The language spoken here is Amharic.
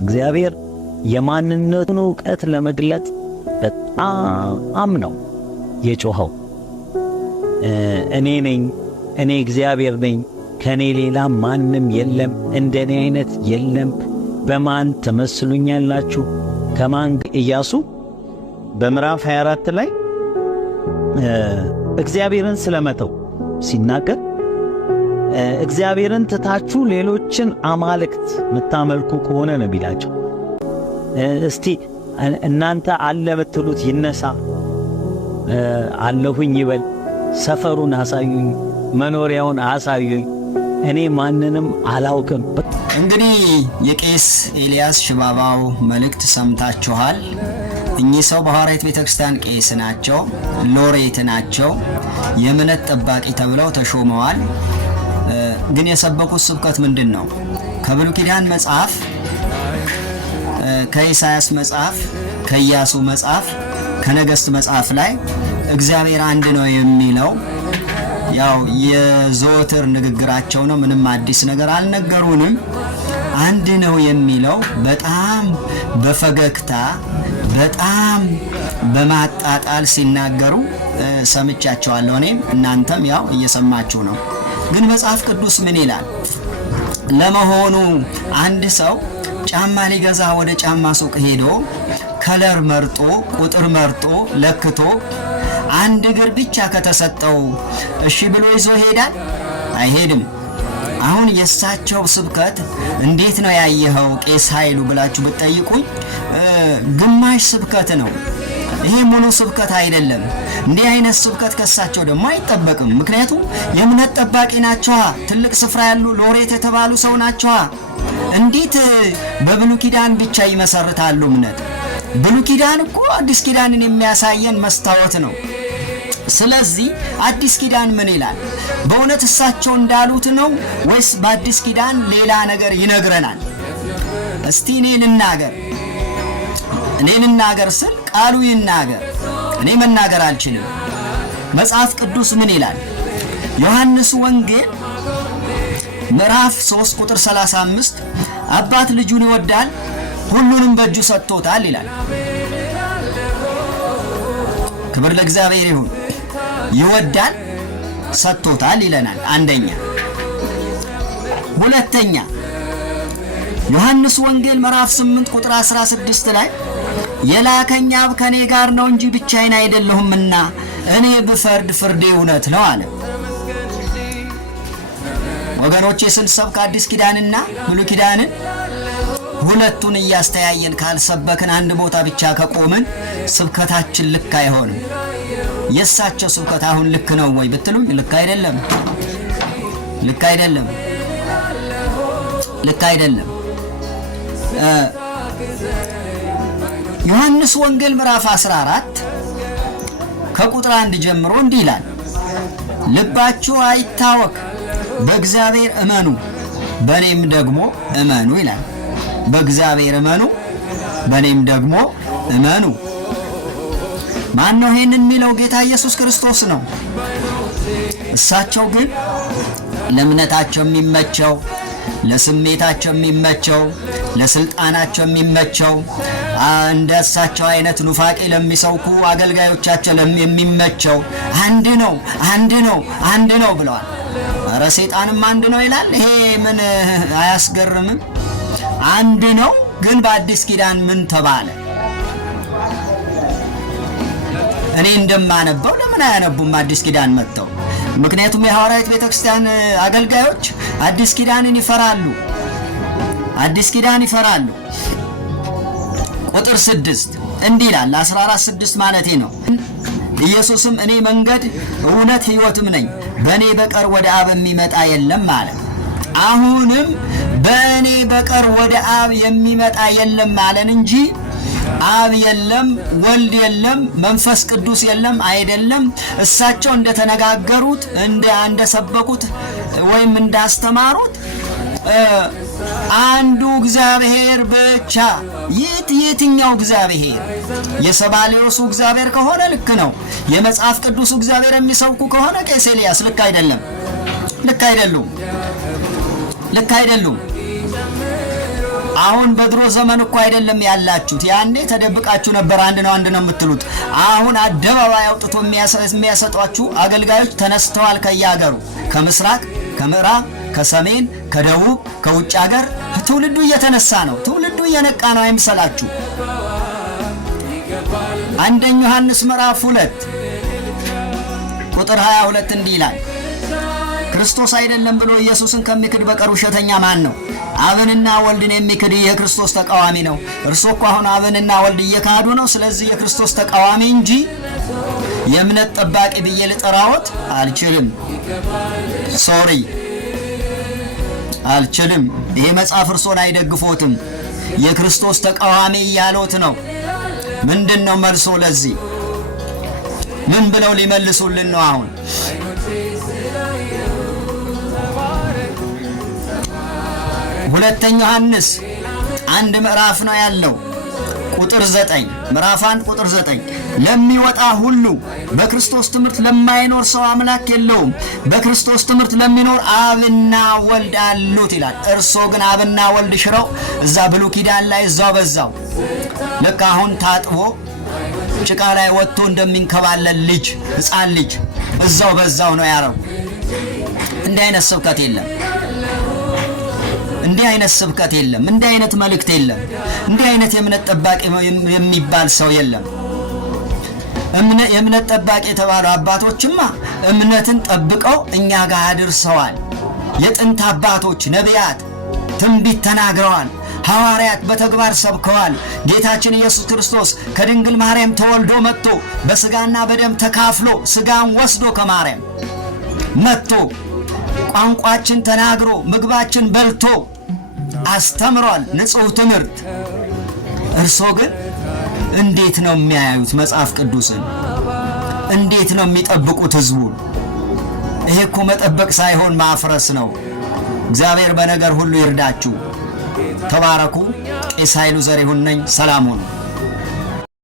እግዚአብሔር የማንነቱን ዕውቀት ለመግለጥ በጣም ነው የጮኸው። እኔ ነኝ፣ እኔ እግዚአብሔር ነኝ፣ ከኔ ሌላ ማንም የለም፣ እንደኔ አይነት የለም፣ በማን ተመስሉኛላችሁ? ከማን? ኢያሱ በምዕራፍ 24 ላይ እግዚአብሔርን ስለመተው ሲናገር እግዚአብሔርን ትታችሁ ሌሎችን አማልክት ምታመልኩ ከሆነ ነው ቢላቸው። እስቲ እናንተ አለ ምትሉት ይነሳ፣ አለሁኝ ይበል፣ ሰፈሩን አሳዩኝ፣ መኖሪያውን አሳዩኝ፣ እኔ ማንንም አላውቅም። እንግዲህ የቄስ ኤልያስ ሽባባው መልእክት ሰምታችኋል። እኚህ ሰው በሐዋርያት ቤተክርስቲያን ቄስ ናቸው፣ ሎሬት ናቸው፣ የእምነት ጠባቂ ተብለው ተሾመዋል። ግን የሰበኩት ስብከት ምንድን ነው? ከብሉይ ኪዳን መጽሐፍ፣ ከኢሳያስ መጽሐፍ፣ ከኢያሱ መጽሐፍ፣ ከነገሥት መጽሐፍ ላይ እግዚአብሔር አንድ ነው የሚለው ያው የዘወትር ንግግራቸው ነው። ምንም አዲስ ነገር አልነገሩንም። አንድ ነው የሚለው በጣም በፈገግታ በጣም በማጣጣል ሲናገሩ ሰምቻቸዋለሁ። እኔም እናንተም ያው እየሰማችሁ ነው። ግን መጽሐፍ ቅዱስ ምን ይላል? ለመሆኑ አንድ ሰው ጫማ ሊገዛ ወደ ጫማ ሱቅ ሄዶ ከለር መርጦ ቁጥር መርጦ ለክቶ አንድ እግር ብቻ ከተሰጠው እሺ ብሎ ይዞ ይሄዳል? አይሄድም። አሁን የእሳቸው ስብከት እንዴት ነው ያየኸው ቄስ ኃይሉ ብላችሁ ብትጠይቁኝ ግማሽ ስብከት ነው። ይሄ ሙሉ ስብከት አይደለም። እንዲህ አይነት ስብከት ከሳቸው ደግሞ አይጠበቅም። ምክንያቱም የእምነት ጠባቂ ናቸዋ፣ ትልቅ ስፍራ ያሉ ሎሬት የተባሉ ሰው ናቸዋ። እንዴት በብሉይ ኪዳን ብቻ ይመሰርታሉ እምነት? ብሉይ ኪዳን እኮ አዲስ ኪዳንን የሚያሳየን መስታወት ነው። ስለዚህ አዲስ ኪዳን ምን ይላል? በእውነት እሳቸው እንዳሉት ነው ወይስ በአዲስ ኪዳን ሌላ ነገር ይነግረናል? እስቲ እኔ ልናገር ስል ቃሉ ይናገር፣ እኔ መናገር አልችልም። መጽሐፍ ቅዱስ ምን ይላል? ዮሐንስ ወንጌል ምዕራፍ 3 ቁጥር 35 አባት ልጁን ይወዳል ሁሉንም በእጁ ሰጥቶታል ይላል። ክብር ለእግዚአብሔር ይሁን። ይወዳል ሰጥቶታል ይለናል። አንደኛ። ሁለተኛ ዮሐንስ ወንጌል ምዕራፍ 8 ቁጥር 16 ላይ የላከኝ አብ ከኔ ጋር ነው እንጂ ብቻዬን አይደለሁምና እኔ ብፈርድ ፍርዴ እውነት ነው አለ። ወገኖቼ ስንሰብክ አዲስ ኪዳንና ብሉይ ኪዳንን ሁለቱን እያስተያየን ካልሰበክን አንድ ቦታ ብቻ ከቆምን ስብከታችን ልክ አይሆንም። የእሳቸው ስብከት አሁን ልክ ነው ወይ ብትሉኝ ልክ አይደለም። ልክ አይደለም። ልክ አይደለም። ዮሐንስ ወንጌል ምዕራፍ 14 ከቁጥር 1 ጀምሮ እንዲህ ይላል፣ ልባችሁ አይታወክ፣ በእግዚአብሔር እመኑ፣ በእኔም ደግሞ እመኑ ይላል። በእግዚአብሔር እመኑ፣ በእኔም ደግሞ እመኑ። ማን ነው ይሄንን የሚለው? ጌታ ኢየሱስ ክርስቶስ ነው። እሳቸው ግን ለእምነታቸው የሚመቸው፣ ለስሜታቸው የሚመቸው፣ ለስልጣናቸው የሚመቸው እንደ እሳቸው አይነት ኑፋቄ ለሚሰውኩ አገልጋዮቻቸው የሚመቸው አንድ ነው አንድ ነው አንድ ነው ብለዋል። ኧረ ሰይጣንም አንድ ነው ይላል። ይሄ ምን አያስገርምም? አንድ ነው። ግን በአዲስ ኪዳን ምን ተባለ? እኔ እንደማነበው ለምን አያነቡም አዲስ ኪዳን መጥተው? ምክንያቱም የሐዋርያት ቤተክርስቲያን አገልጋዮች አዲስ ኪዳንን ይፈራሉ። አዲስ ኪዳን ይፈራሉ። ቁጥር 6 እንዲህ ይላል፣ 14:6 ማለቴ ነው። ኢየሱስም እኔ መንገድ እውነት ሕይወትም ነኝ፣ በእኔ በቀር ወደ አብ የሚመጣ የለም አለ። አሁንም በእኔ በቀር ወደ አብ የሚመጣ የለም አለን እንጂ አብ የለም፣ ወልድ የለም፣ መንፈስ ቅዱስ የለም አይደለም። እሳቸው እንደተነጋገሩት እንደሰበኩት ወይም እንዳስተማሩት አንዱ እግዚአብሔር ብቻ። የትኛው እግዚአብሔር? የሰባሌዎሱ እግዚአብሔር ከሆነ ልክ ነው። የመጽሐፍ ቅዱሱ እግዚአብሔር የሚሰብኩ ከሆነ ቄስ ኤልያስ ልክ አይደለም። ልክ አይደሉም። ልክ አይደሉም። አሁን በድሮ ዘመን እኮ አይደለም ያላችሁት። ያኔ ተደብቃችሁ ነበር አንድ ነው የምትሉት። አሁን አደባባይ አውጥቶ የሚያሰጧችሁ አገልጋዮች ተነስተዋል ከየሀገሩ፣ ከምስራቅ፣ ከምዕራብ፣ ከሰሜን፣ ከደቡብ፣ ከውጭ ሀገር ትውልዱ እየተነሳ ነው። ትውልዱ እየነቃ ነው አይምሰላችሁ። አንደኛ ዮሐንስ ምዕራፍ 2 ቁጥር 22 እንዲህ ይላል፣ ክርስቶስ አይደለም ብሎ ኢየሱስን ከሚክድ በቀር ውሸተኛ ማን ነው? አብንና ወልድን የሚክድ የክርስቶስ ተቃዋሚ ነው። እርሱ እኮ አሁን አብንና ወልድ እየካዱ ነው። ስለዚህ የክርስቶስ ተቃዋሚ እንጂ የእምነት ጠባቂ ብዬ ልጠራዎት አልችልም። ሶሪ አልችልም። ይሄ መጽሐፍ እርሶን አይደግፎትም። የክርስቶስ ተቃዋሚ እያሉት ነው። ምንድነው መልሶ? ለዚህ ምን ብለው ሊመልሱልን ነው? አሁን ሁለተኛ ዮሐንስ 1 ምዕራፍ ነው ያለው ቁጥር 9 ምዕራፍ 1 ቁጥር 9 ለሚወጣ ሁሉ በክርስቶስ ትምህርት ለማይኖር ሰው አምላክ የለውም። በክርስቶስ ትምህርት ለሚኖር አብና ወልድ አሉት ይላል። እርሶ ግን አብና ወልድ ሽረው እዛ ብሉይ ኪዳን ላይ እዛው በዛው ልክ አሁን ታጥቦ ጭቃ ላይ ወጥቶ እንደሚንከባለል ልጅ ሕፃን ልጅ እዛው በዛው ነው ያረው። እንዲህ አይነት ስብከት የለም። እንዲህ አይነት ስብከት የለም። እንዲህ አይነት መልእክት የለም። እንዲህ አይነት የእምነት ጠባቂ የሚባል ሰው የለም። የእምነት ጠባቂ የተባሉ አባቶችማ እምነትን ጠብቀው እኛ ጋር አድርሰዋል። የጥንት አባቶች ነቢያት ትንቢት ተናግረዋል። ሐዋርያት በተግባር ሰብከዋል። ጌታችን ኢየሱስ ክርስቶስ ከድንግል ማርያም ተወልዶ መጥቶ በስጋና በደም ተካፍሎ ስጋን ወስዶ ከማርያም መጥቶ ቋንቋችን ተናግሮ ምግባችን በልቶ አስተምሯል። ንጹሕ ትምህርት። እርሶ ግን እንዴት ነው የሚያዩት መጽሐፍ ቅዱስን? እንዴት ነው የሚጠብቁት ሕዝቡን? ይሄ እኮ መጠበቅ ሳይሆን ማፍረስ ነው። እግዚአብሔር በነገር ሁሉ ይርዳችሁ። ተባረኩ። ቄስ ኃይሉ ዘሪሁን ነኝ። ሰላም ሁኑ።